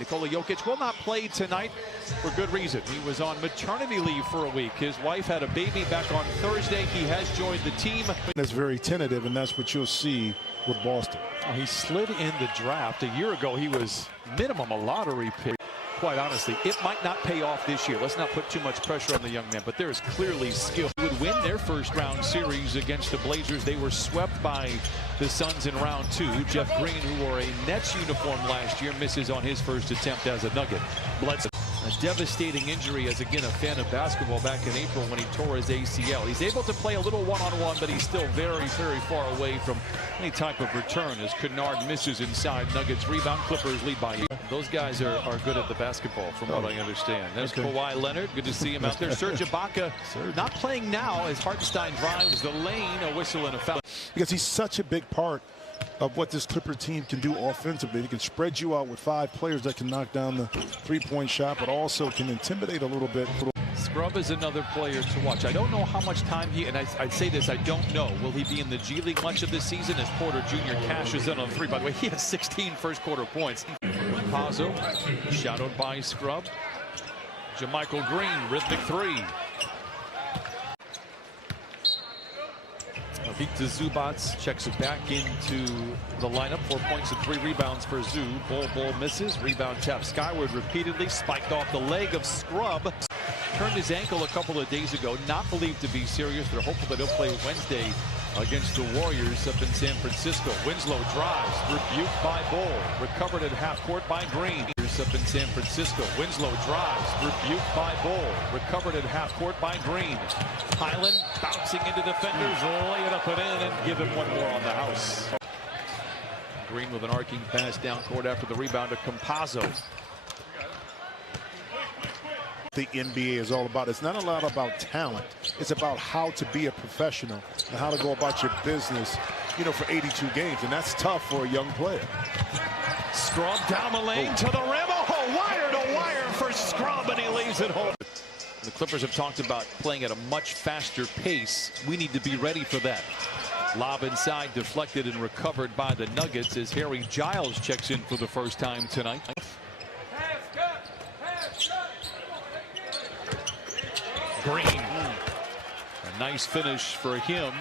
Nikola Jokic will not play tonight for good reason. He was on maternity leave for a week. His wife had a baby back on Thursday. He has joined the team. That's very tentative, and that's what you'll see with Boston. He slid in the draft. A year ago, he was minimum a lottery pick. Quite honestly, it might not pay off this year. Let's not put too much pressure on the young man, but there is clearly skill. Would win their first round series against the Blazers. They were swept by the Suns in round 2. Jeff Green, who wore a Nets uniform last year, misses on his first attempt as a Nugget. Bledsoe, a devastating injury as, again, a fan of basketball back in April when he tore his ACL. He's able to play a little one-on-one, but he's still very, very far away from any type of return as Kennard misses inside. Nuggets rebound. Clippers lead by 8. Those guys are good at the basketball, from what I understand. There's Kawhi Leonard. Good to see him out there. Serge Ibaka not playing now as Hartenstein drives the lane. A whistle and a foul. Because he's such a big part of what this Clipper team can do offensively. They can spread you out with 5 players that can knock down the three-point shot, but also can intimidate a little bit. Scrub is another player to watch. I don't know how much time and I'd say this, I don't know. Will he be in the G League much of this season as Porter Jr. cashes in on 3? By the way, he has 16 first-quarter points. Pazzo, shadowed by Scrub. JaMychal Green, rhythmic 3. Victor Zubats checks it back into the lineup. 4 points and 3 rebounds for Zoo. Bol misses. Rebound tap skyward repeatedly. Spiked off the leg of Scrub. Turned his ankle a couple of days ago. Not believed to be serious. They're hopeful that he'll play Wednesday against the Warriors up in San Francisco. Winslow drives. Rebuked by Bol. Recovered at half court by Green. Up in San Francisco. Winslow drives. Rebuked by Bol. Recovered at half court by Green. Highland bouncing into defenders. Lay it up and in and give him one more on the house. Green with an arcing pass down court after the rebound to Campazzo. The NBA is all about. It's not a lot about talent. It's about how to be a professional and how to go about your business, you know, for 82 games. And that's tough for a young player. Scrub down the lane to the rim. Oh, wire to wire for Scrub, and he leaves it home. The Clippers have talked about playing at a much faster pace. We need to be ready for that. Lob inside, deflected and recovered by the Nuggets as Harry Giles checks in for the first time tonight. Green. A nice finish for him.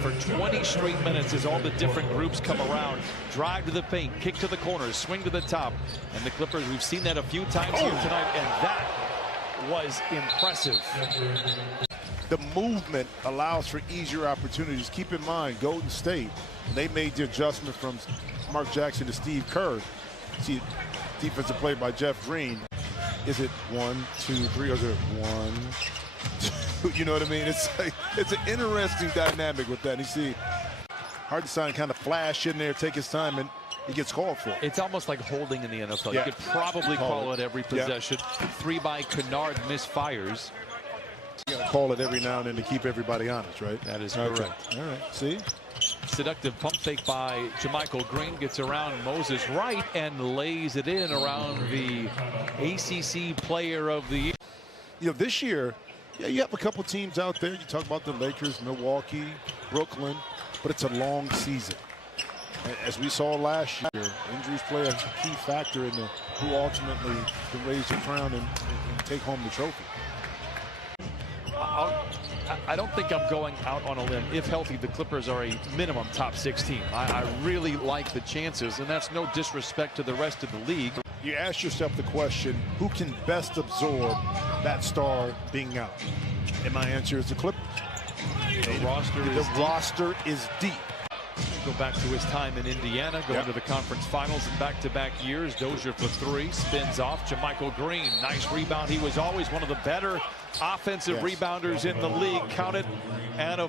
For 20 straight minutes as all the different groups come around. Drive to the paint, kick to the corners, swing to the top. And the Clippers, we've seen that a few times here tonight, and that was impressive. The movement allows for easier opportunities. Keep in mind, Golden State, they made the adjustment from Mark Jackson to Steve Kerr. See, defensive play by Jeff Green. Is it 1, 2, 3, or is it 1, 2? You know what I mean? It's an interesting dynamic with that. And you see Hartenstein kind of flash in there, take his time, and he gets called for it. It's almost like holding in the NFL. Yeah. You could probably call it every possession. Yeah. 3 by Kennard misfires. You gotta call it every now and then to keep everybody honest, right? That is correct. Okay. All right. See? Seductive pump fake by JaMychal Green, gets around Moses Wright and lays it in around the ACC Player of the Year. You know, this year, yeah, you have a couple teams out there. You talk about the Lakers, Milwaukee, Brooklyn, but it's a long season. As we saw last year, injuries play a key factor in who ultimately can raise the crown and take home the trophy. I don't think I'm going out on a limb. If healthy, the Clippers are a minimum top 6 team. I really like the chances, and that's no disrespect to the rest of the league. You ask yourself the question, who can best absorb that star being out? And my answer is the Clippers. The roster is deep. Go back to his time in Indiana, going to the conference finals in back-to-back years. Dozier for 3, spins off. JaMychal Green, nice rebound. He was always one of the better offensive rebounders in the league. Counted and a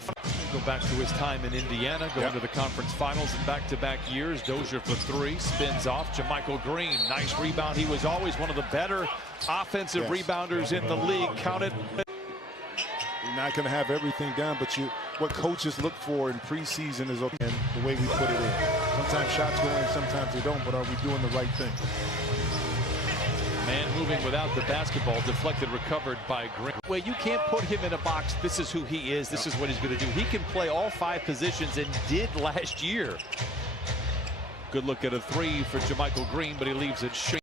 go back to his time in Indiana, going to the conference finals in back-to-back years. Dozier for 3, spins off. JaMychal Green, nice rebound. He was always one of the better offensive rebounders in the league. Counted. You're not going to have everything down, but what coaches look for in preseason is okay, and the way we put it in. Sometimes shots go in, sometimes they don't, but are we doing the right thing? Man moving without the basketball, deflected, recovered by Green. Well, you can't put him in a box. This is who he is. This is what he's going to do. He can play all 5 positions and did last year. Good look at a 3 for JaMychal Green, but he leaves it short.